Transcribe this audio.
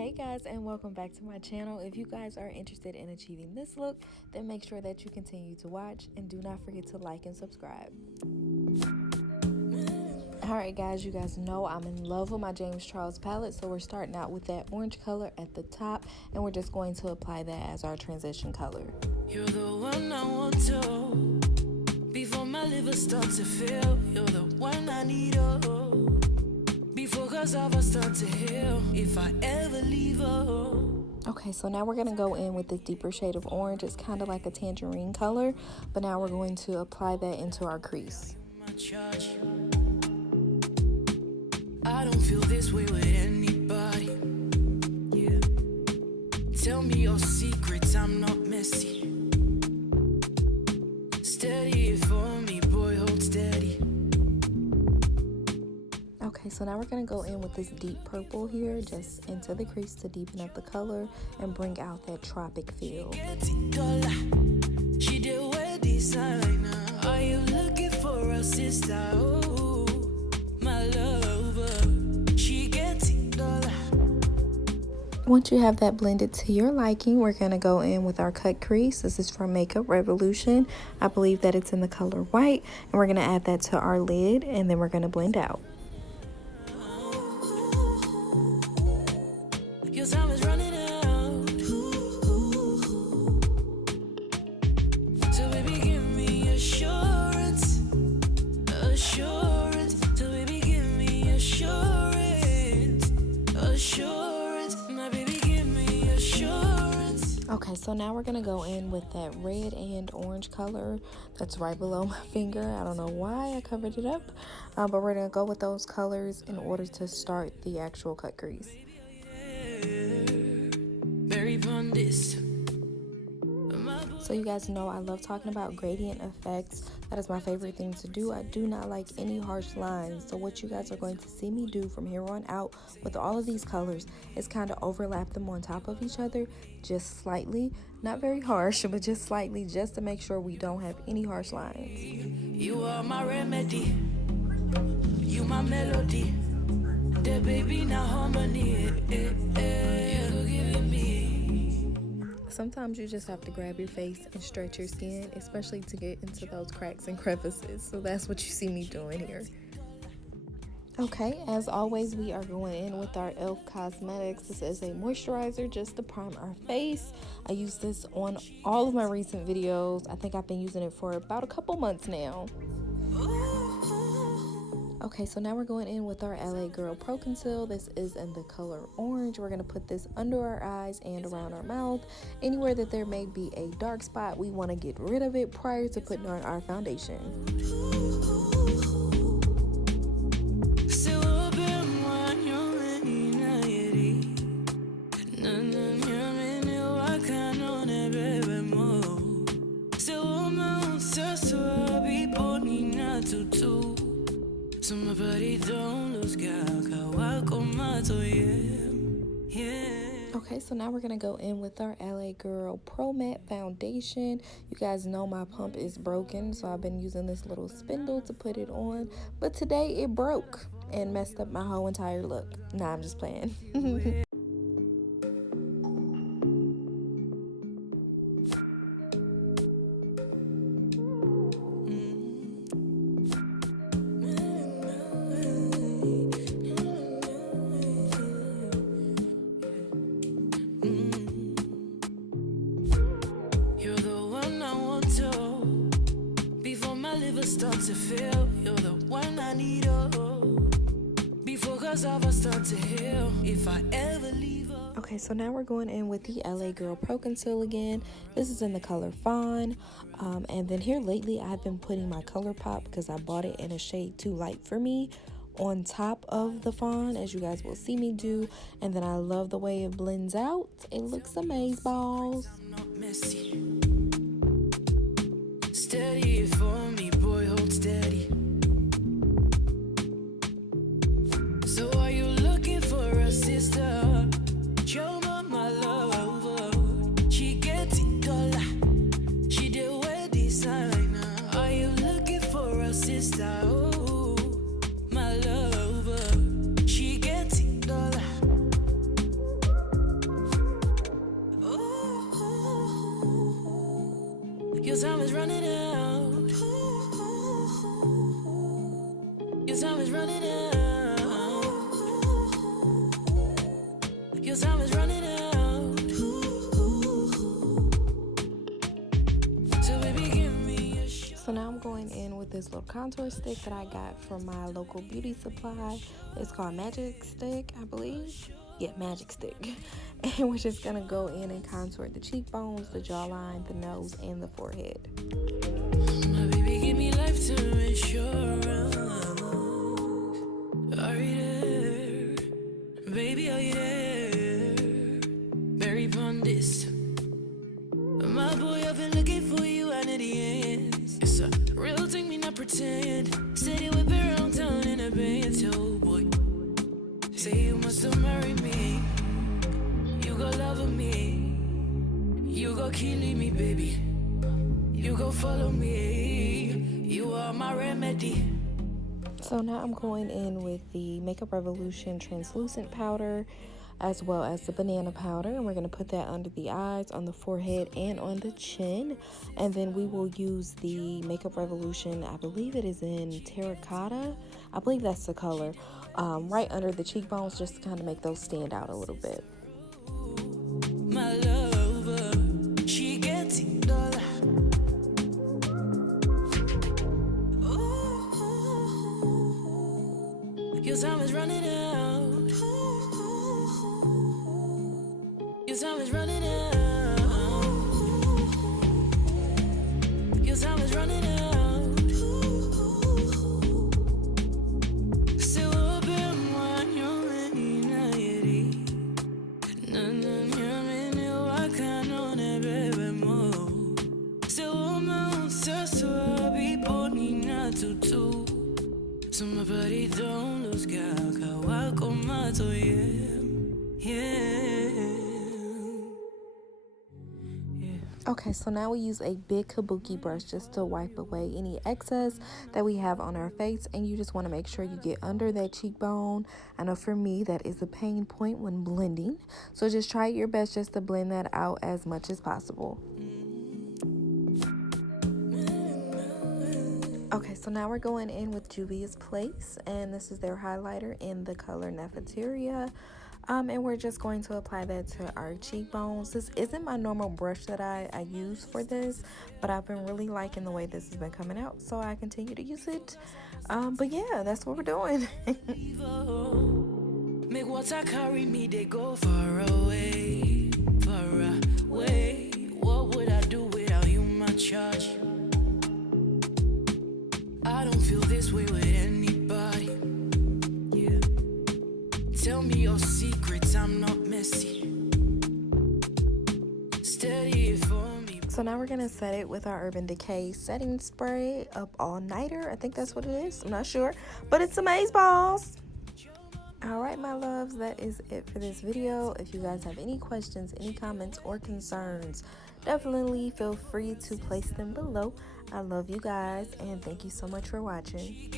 Hey guys, and welcome back to my channel. If you guys are interested in achieving this look, then make sure that you continue to watch and do not forget to like and subscribe. Alright guys, you guys know I'm in love with my James Charles palette, so we're starting out with that orange color at the top, and we're just going to apply that as our transition color. You're the one I want to, before my liver starts to fail. You're the one I need, before cassava start to heal, if I ever leave her. Okay, so now we're going to go in with this deeper shade of orange. It's kind of like a tangerine color, but now we're going to apply that into our crease. I don't feel this way with anybody. Yeah. Tell me your secrets, I'm not messy. Steady it for me, boy, hold steady. Okay, so now we're going to go in with this deep purple here, just into the crease to deepen up the color and bring out that tropic feel. She did wear designer. Are you looking for a sister? Oh, my lover. She gets it all. Once you have that blended to your liking, we're going to go in with our cut crease. This is from Makeup Revolution. I believe that it's in the color white, and we're going to add that to our lid, and then we're going to blend out. Your time is running out. So baby, give me assurance. Assurance. So baby, give me assurance. Assurance. My baby, give me assurance. Okay, so now we're going to go in with that red and orange color that's right below my finger. I don't know why I covered it up, but we're going to go with those colors in order to start the actual cut crease. So you guys know I love talking about gradient effects. That is my favorite thing to do. I do not like any harsh lines. So what you guys are going to see me do from here on out with all of these colors is kind of overlap them on top of each other just slightly. Not very harsh, but just slightly, just to make sure we don't have any harsh lines. You are my remedy. You my melody. The baby now harmony. You're giving me. Sometimes you just have to grab your face and stretch your skin, especially to get into those cracks and crevices. So that's what you see me doing here. Okay, as always, we are going in with our e.l.f. Cosmetics. This is a moisturizer just to prime our face. I use this on all of my recent videos. I think I've been using it for about a couple months now. Okay, so now we're going in with our LA Girl Pro Conceal. This is in the color orange. We're going to put this under our eyes and around our mouth. Anywhere that there may be a dark spot, we want to get rid of it prior to putting on our foundation. Okay, so now we're going to go in with our LA Girl Pro Matte Foundation. You guys know my pump is broken, so I've been using this little spindle to put it on. But today it broke and messed up my whole entire look. Nah, I'm just playing. Start to feel you're the one I need, before cassava start to heal, if I ever leave her. Okay, so now we're going in with the LA Girl Pro Conceal again. This is in the color Fawn, and then here lately I've been putting my ColourPop, because I bought it in a shade too light for me, on top of the Fawn, as you guys will see me do, and then I love the way it blends out. It looks amazeballs. I'm not messy. Steady it for me, boy, hold steady. So are you looking for a sister? Show my lover. She gets it all. She did wear designer. Are you looking for a sister? Oh, my lover. She gets it all. Your time is running out. Your time is running out. Your time is running out. So baby, give me a shot. So now I'm going in with this little contour stick that I got from my local beauty supply. It's called Magic Stick, I believe. Yeah, Magic Stick. And we're just gonna go in and contour the cheekbones, the jawline, the nose, and the forehead. My baby, give me lifetime insurance. Are you there? Baby, are you there? Very pondest. My boy, I've been looking for you under the ends. It's a real thing, me not pretend. Steady whip around town in a Benz, oh boy. Say you must have married me. You go love me. You go killing me, baby. You go follow me. You are my remedy. So now I'm going in with the Makeup Revolution translucent powder as well as the banana powder, and we're going to put that under the eyes, on the forehead, and on the chin. And then we will use the Makeup Revolution, I believe it is in terracotta, I believe that's the color, right under the cheekbones, just to kind of make those stand out a little bit. My lover, she gets it all. Your time is running out. Your time is running out. Your time is running out. Se open one, you're in na na na me wa kanone bebe mo. Se woman so be bonina tutu. So my body don't lose gaga wa komato yeah. Okay, so now we use a big kabuki brush just to wipe away any excess that we have on our face, and you just want to make sure you get under that cheekbone. I know for me that is a pain point when blending, so just try your best just to blend that out as much as possible. Okay, so now we're going in with Juvia's Place, and this is their highlighter in the color Nefertaria. And we're just going to apply that to our cheekbones. This isn't my normal brush that I use for this, but I've been really liking the way this has been coming out, so I continue to use it. But yeah, that's what we're doing. Make water carry me, they go far away, far away. What would I do without you, my charge? I don't feel this way with anybody. Yeah. Tell me your secrets, I'm not messy. Steady it for me. So now we're gonna set it with our Urban Decay setting spray up all nighter. I think that's what it is. I'm not sure, but it's amazeballs. All right, my loves, that is it for this video. If you guys have any questions, any comments, or concerns, definitely feel free to place them below. I love you guys, and thank you so much for watching.